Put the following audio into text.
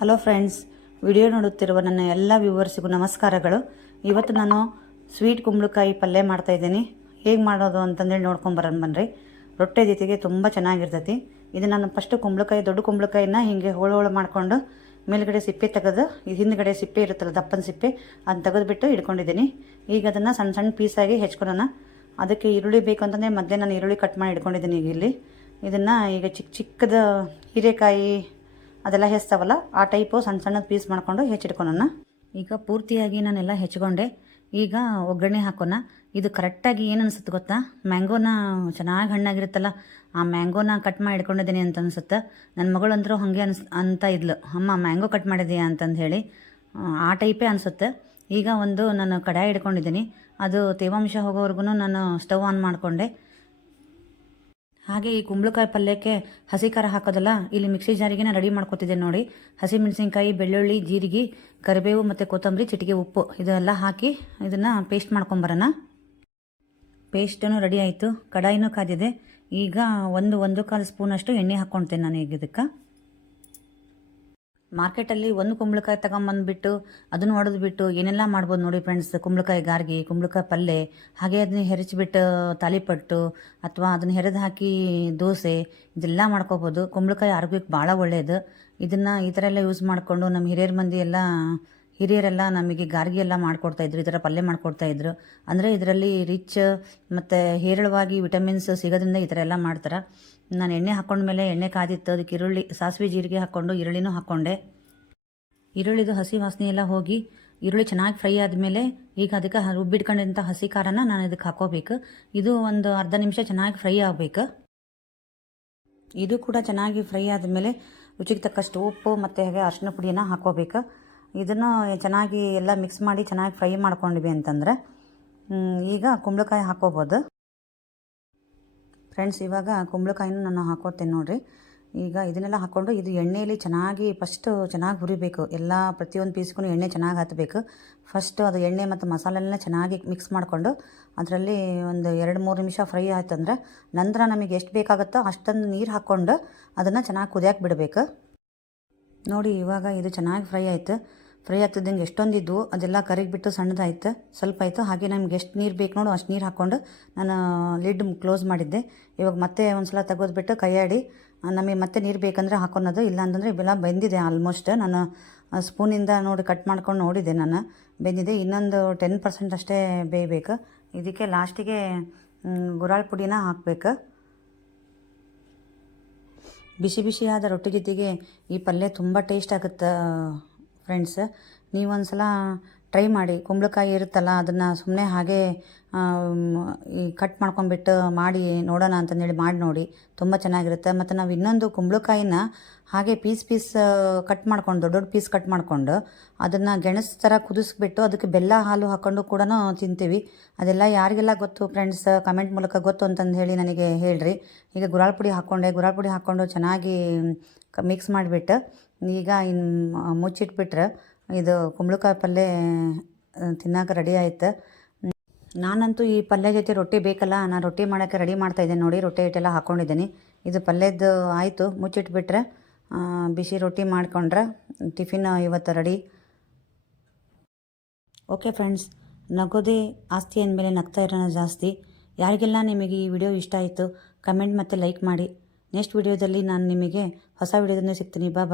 Hello friends, video ನೋಡುತ್ತಿರುವ ನನ್ನ ಎಲ್ಲ ವ್ಯೂವರ್ಸಿಗೂ ನಮಸ್ಕಾರಗಳು. ಇವತ್ತು ನಾನು ಸ್ವೀಟ್ ಕುಂಬಳಕಾಯಿ ಪಲ್ಯ ಮಾಡ್ತಾಯಿದ್ದೀನಿ. ಹೇಗೆ ಮಾಡೋದು ಅಂತಂದೇಳಿ ನೋಡ್ಕೊಂಬರೋಣ ಬನ್ನಿರಿ. ರೊಟ್ಟೆ ಜೊತೆಗೆ ತುಂಬ ಚೆನ್ನಾಗಿರ್ತೈತಿ. ಇದು ನಾನು ಫಸ್ಟು ಕುಂಬಳಕಾಯಿ, ದೊಡ್ಡ ಕುಂಬಳಕಾಯಿನ ಹೀಗೆ ಹೋಳು ಮಾಡ್ಕೊಂಡು ಮೇಲ್ಗಡೆ ಸಿಪ್ಪೆ ತೆಗೆದು, ಹಿಂದ್ಗಡೆ ಸಿಪ್ಪೆ ಇರುತ್ತಲ್ಲ, ದಪ್ಪನ ಸಿಪ್ಪೆ, ಅದನ್ನ ತೆಗೆದುಬಿಟ್ಟು ಇಟ್ಕೊಂಡಿದ್ದೀನಿ. ಈಗ ಅದನ್ನು ಸಣ್ಣ ಸಣ್ಣ ಪೀಸಾಗಿ ಹೆಚ್ಕೊಳ್ಳೋಣ. ಅದಕ್ಕೆ ಈರುಳ್ಳಿ ಬೇಕು ಅಂತಂದರೆ ಮೊದಲೇ ನಾನು ಈರುಳ್ಳಿ ಕಟ್ ಮಾಡಿ ಇಟ್ಕೊಂಡಿದ್ದೀನಿ. ಈಗ ಇಲ್ಲಿ ಇದನ್ನು ಈಗ ಚಿಕ್ಕ ಚಿಕ್ಕದ ಹೀರೆಕಾಯಿ ಅದೆಲ್ಲ ಹೆಚ್ಚಾವಲ್ಲ, ಆ ಟೈಪು ಸಣ್ಣ ಸಣ್ಣದು ಪೀಸ್ ಮಾಡ್ಕೊಂಡು ಹೆಚ್ಚಿಟ್ಕೊಳೋಣ. ಈಗ ಪೂರ್ತಿಯಾಗಿ ನಾನೆಲ್ಲ ಹೆಚ್ಕೊಂಡೆ. ಈಗ ಒಗ್ಗರಣೆ ಹಾಕೋಣ. ಇದು ಕರೆಕ್ಟಾಗಿ ಏನು ಅನಿಸುತ್ತೆ ಗೊತ್ತಾ, ಮ್ಯಾಂಗೋನ ಚೆನ್ನಾಗಿ ಹಣ್ಣಾಗಿರುತ್ತಲ್ಲ, ಆ ಮ್ಯಾಂಗೋನ ಕಟ್ ಮಾಡಿ ಇಟ್ಕೊಂಡಿದ್ದೀನಿ ಅಂತ ಅನಿಸುತ್ತೆ. ನನ್ನ ಮಗಳಂತರೂ ಹಾಗೆ ಅಂತ ಇದ್ಲು, ಅಮ್ಮ ಮ್ಯಾಂಗೋ ಕಟ್ ಮಾಡಿದೀಯಾ ಅಂತಂದು ಹೇಳಿ. ಆ ಟೈಪೇ ಅನಿಸುತ್ತೆ. ಈಗ ನಾನು ಕಡಾಯಿ ಇಟ್ಕೊಂಡಿದ್ದೀನಿ. ಅದು ತೇವಾಂಶ ಹೋಗೋವರೆಗೂ ನಾನು ಸ್ಟವ್ ಆನ್ ಮಾಡಿಕೊಂಡೆ. ಹಾಗೆ ಈ ಕುಂಬಳಕಾಯಿ ಪಲ್ಯಕ್ಕೆ ಹಸಿ ಖಾರ ಹಾಕೋದಲ್ಲ, ಇಲ್ಲಿ ಮಿಕ್ಸಿ ಜಾರಿಗೆ ರೆಡಿ ಮಾಡ್ಕೊತಿದ್ದೆ ನೋಡಿ. ಹಸಿ ಮೆಣಸಿನ್ಕಾಯಿ, ಬೆಳ್ಳುಳ್ಳಿ, ಜೀರಿಗೆ, ಕರಿಬೇವು ಮತ್ತು ಕೊತ್ತಂಬರಿ, ಚಿಟಿಕೆ ಉಪ್ಪು ಇದೆಲ್ಲ ಹಾಕಿ ಇದನ್ನು ಪೇಸ್ಟ್ ಮಾಡ್ಕೊಂಬರೋಣ. ಪೇಸ್ಟನ್ನು ರೆಡಿ ಆಯಿತು. ಕಡಾಯಿನೂ ಕಾದಿದೆ. ಈಗ 1-1.25 ಸ್ಪೂನಷ್ಟು ಎಣ್ಣೆ ಹಾಕ್ಕೊಳ್ತೇನೆ ನಾನು. ಈಗ ಇದಕ್ಕೆ ಮಾರ್ಕೆಟಲ್ಲಿ ಒಂದು ಕುಂಬಳಕಾಯಿ ತಗೊಂಬಂದುಬಿಟ್ಟು ಅದನ್ನು ಹೊಡೆದ್ಬಿಟ್ಟು ಏನೆಲ್ಲ ಮಾಡ್ಬೋದು ನೋಡಿ ಫ್ರೆಂಡ್ಸ್. ಕುಂಬಳಕಾಯಿ ಗಾರ್ಗಿ, ಕುಂಬಳಕಾಯಿ ಪಲ್ಯ, ಹಾಗೆ ಅದನ್ನ ಹೆರಚಿಬಿಟ್ಟು ತಾಲಿಪಟ್ಟು, ಅಥವಾ ಅದನ್ನು ಹೆರೆದು ಹಾಕಿ ದೋಸೆ, ಇದೆಲ್ಲ ಮಾಡ್ಕೋಬೋದು. ಕುಂಬಳಕಾಯಿ ಆರೋಗ್ಯಕ್ಕೆ ಭಾಳ ಒಳ್ಳೆಯದು. ಇದನ್ನು ಈ ಥರ ಎಲ್ಲ ಯೂಸ್ ಮಾಡಿಕೊಂಡು ನಮ್ಮ ಹಿರಿಯರೆಲ್ಲ ನಮಗೆ ಗಾರ್ಗಿ ಎಲ್ಲ ಮಾಡಿಕೊಡ್ತಾಯಿದ್ರು, ಈ ಥರ ಪಲ್ಯ ಮಾಡಿಕೊಡ್ತಾಯಿದ್ರು. ಅಂದರೆ ಇದರಲ್ಲಿ ರಿಚ್ ಮತ್ತು ಹೇರಳವಾಗಿ ವಿಟಮಿನ್ಸ್ ಸಿಗೋದ್ರಿಂದ ಈ ಥರ ಎಲ್ಲ ಮಾಡ್ತಾರೆ. ನಾನು ಎಣ್ಣೆ ಹಾಕ್ಕೊಂಡ್ಮೇಲೆ ಎಣ್ಣೆ ಕಾದಿತ್ತು. ಅದಕ್ಕೆ ಈರುಳ್ಳಿ, ಸಾಸಿವೆ, ಜೀರಿಗೆ ಹಾಕ್ಕೊಂಡು ಈರುಳ್ಳಿನೂ ಹಾಕ್ಕೊಂಡೆ. ಈರುಳ್ಳಿದು ಹಸಿ ವಾಸನೆ ಎಲ್ಲ ಹೋಗಿ ಈರುಳ್ಳಿ ಚೆನ್ನಾಗಿ ಫ್ರೈ ಆದಮೇಲೆ ಈಗ ಅದಕ್ಕೆ ರುಬ್ಬಿಟ್ಕೊಂಡಿದ್ದಂಥ ಹಸಿ ಖಾರನ ನಾನು ಇದಕ್ಕೆ ಹಾಕೋಬೇಕು. ಇದು ಒಂದು ಅರ್ಧ ನಿಮಿಷ ಚೆನ್ನಾಗಿ ಫ್ರೈ ಆಗಬೇಕು. ಇದು ಕೂಡ ಚೆನ್ನಾಗಿ ಫ್ರೈ ಆದಮೇಲೆ ರುಚಿಗೆ ತಕ್ಕಷ್ಟು ಉಪ್ಪು ಮತ್ತು ಹಾಗೆ ಅರಿಶಿನ ಪುಡಿಯನ್ನು ಹಾಕೋಬೇಕು. ಇದನ್ನು ಚೆನ್ನಾಗಿ ಎಲ್ಲ ಮಿಕ್ಸ್ ಮಾಡಿ ಚೆನ್ನಾಗಿ ಫ್ರೈ ಮಾಡ್ಕೊಂಡ್ವಿ ಅಂತಂದರೆ ಈಗ ಕುಂಬಳಕಾಯಿ ಹಾಕೋಬೋದು ಫ್ರೆಂಡ್ಸ್. ಇವಾಗ ಕುಂಬಳಕಾಯಿನೂ ನಾನು ಹಾಕೋತೇನೆ ನೋಡಿರಿ. ಈಗ ಇದನ್ನೆಲ್ಲ ಹಾಕ್ಕೊಂಡು ಇದು ಎಣ್ಣೆಯಲ್ಲಿ ಫಸ್ಟು ಚೆನ್ನಾಗಿ ಹುರಿಬೇಕು. ಪ್ರತಿಯೊಂದು ಪೀಸ್ಗೂ ಎಣ್ಣೆ ಚೆನ್ನಾಗಿ ಹತ್ತಬೇಕು. ಫಸ್ಟು ಅದು ಎಣ್ಣೆ ಮತ್ತು ಮಸಾಲೆಲ್ಲ ಚೆನ್ನಾಗಿ ಮಿಕ್ಸ್ ಮಾಡಿಕೊಂಡು ಅದರಲ್ಲಿ ಒಂದು 2-3 ನಿಮಿಷ ಫ್ರೈ ಆಯ್ತಂದ್ರೆ ನಂತರ ನಮಗೆ ಎಷ್ಟು ಬೇಕಾಗುತ್ತೋ ಅಷ್ಟೊಂದು ನೀರು ಹಾಕ್ಕೊಂಡು ಅದನ್ನು ಚೆನ್ನಾಗಿ ಕುದಿಯಕ್ಕೆ ಬಿಡಬೇಕು ನೋಡಿ. ಇವಾಗ ಇದು ಚೆನ್ನಾಗಿ ಫ್ರೈ ಆಯಿತು. ಫ್ರೈ ಆಗ್ತಿದ್ದಂಗೆ ಎಷ್ಟೊಂದಿದ್ವು ಅದೆಲ್ಲ ಕರಿಗಿಬಿಟ್ಟು ಸಣ್ಣದಾಯ್ತು, ಸ್ವಲ್ಪ ಆಯಿತು. ಹಾಗೆ ನಮ್ಗೆ ಎಷ್ಟು ನೀರು ಬೇಕು ನೋಡು ಅಷ್ಟು ನೀರು ಹಾಕ್ಕೊಂಡು ನಾನು ಲಿಡ್ ಕ್ಲೋಸ್ ಮಾಡಿದ್ದೆ. ಇವಾಗ ಮತ್ತೆ ಒಂದು ಸಲ ತೆಗೆದ್ಬಿಟ್ಟು ಕೈಯಾಡಿ ನಮಗೆ ಮತ್ತೆ ನೀರು ಬೇಕಂದರೆ ಹಾಕೊಳೋದು, ಇಲ್ಲ ಅಂತಂದರೆ ಇವೆಲ್ಲ ಬೆಂದಿದೆ ಆಲ್ಮೋಸ್ಟ್. ನಾನು ಸ್ಪೂನಿಂದ ನೋಡಿ ಕಟ್ ಮಾಡ್ಕೊಂಡು ನೋಡಿದೆ, ನಾನು ಬೆಂದಿದೆ. ಇನ್ನೊಂದು 10% ಅಷ್ಟೇ ಬೇಯಬೇಕು. ಇದಕ್ಕೆ ಲಾಸ್ಟಿಗೆ ಗುರಾಳ್ ಪುಡಿನ ಹಾಕಬೇಕು. ಬಿಸಿ ಬಿಸಿಯಾದ ರೊಟ್ಟಿ ಜೊತೆಗೆ ಈ ಪಲ್ಯ ತುಂಬ ಟೇಸ್ಟ್ ಆಗುತ್ತೆ ಫ್ರೆಂಡ್ಸ್. ನೀವೊಂದು ಸಲ ಟ್ರೈ ಮಾಡಿ. ಕುಂಬಳಕಾಯಿ ಇರುತ್ತಲ್ಲ, ಅದನ್ನು ಸುಮ್ಮನೆ ಹಾಗೆ ಈ ಕಟ್ ಮಾಡ್ಕೊಂಡ್ಬಿಟ್ಟು ಮಾಡಿ ನೋಡೋಣ ಅಂತಂದೇಳಿ ಮಾಡಿ ನೋಡಿ, ತುಂಬ ಚೆನ್ನಾಗಿರುತ್ತೆ. ಮತ್ತು ನಾವು ಇನ್ನೊಂದು ಕುಂಬಳಕಾಯಿನ ಹಾಗೆ ಪೀಸ್ ಕಟ್ ಮಾಡ್ಕೊಂಡು, ದೊಡ್ಡ ಪೀಸ್ ಕಟ್ ಮಾಡಿಕೊಂಡು ಅದನ್ನು ಗೆಣಸು ಥರ ಕುದಿಸ್ಬಿಟ್ಟು ಅದಕ್ಕೆ ಬೆಲ್ಲ ಹಾಲು ಹಾಕ್ಕೊಂಡು ಕೂಡ ತಿಂತೀವಿ. ಅದೆಲ್ಲ ಯಾರಿಗೆಲ್ಲ ಗೊತ್ತು ಫ್ರೆಂಡ್ಸ್, ಕಮೆಂಟ್ ಮೂಲಕ ಗೊತ್ತು ಅಂತಂದು ಹೇಳಿ ನನಗೆ ಹೇಳ್ರಿ. ಈಗ ಗುರಾಳ್ ಪುಡಿ ಹಾಕ್ಕೊಂಡು ಚೆನ್ನಾಗಿ ಮಿಕ್ಸ್ ಮಾಡಿಬಿಟ್ಟು ಈಗ ಮುಚ್ಚಿಟ್ಬಿಟ್ರೆ ಇದು ಕುಂಬಳಕಾಯಿ ಪಲ್ಯ ತಿನ್ನೋಕೆ ರೆಡಿ ಆಯ್ತು. ನಾನಂತೂ ಈ ಪಲ್ಯ ಜೊತೆ ರೊಟ್ಟಿ ಬೇಕಲ್ಲ, ನಾನು ರೊಟ್ಟಿ ಮಾಡೋಕ್ಕೆ ರೆಡಿ ಮಾಡ್ತಾಯಿದ್ದೇನೆ ನೋಡಿ. ರೊಟ್ಟಿ ಹಿಟ್ಟೆಲ್ಲ ಹಾಕ್ಕೊಂಡಿದ್ದೀನಿ. ಇದು ಪಲ್ಯದ್ದು ಆಯಿತು. ಮುಚ್ಚಿಟ್ಬಿಟ್ರೆ ಬಿಸಿ ರೊಟ್ಟಿ ಮಾಡಿಕೊಂಡ್ರೆ ಟಿಫಿನ್ ಇವತ್ತು ರೆಡಿ. ಓಕೆ ಫ್ರೆಂಡ್ಸ್, ನಗೋದೇ ಆಸ್ತಿ ಅಂದಮೇಲೆ ನಗ್ತಾ ಇರೋಣ ಜಾಸ್ತಿ. ಯಾರಿಗೆಲ್ಲ ನಿಮಗೆ ಈ ವಿಡಿಯೋ ಇಷ್ಟ ಆಯಿತು ಕಮೆಂಟ್ ಮತ್ತು ಲೈಕ್ ಮಾಡಿ. ನೆಕ್ಸ್ಟ್ ವಿಡಿಯೋದಲ್ಲಿ ನಾನು ನಿಮಗೆ ಹೊಸ ವಿಡಿಯೋದಿಂದ ಸಿಗ್ತೀನಿ. ಬಾಯ್.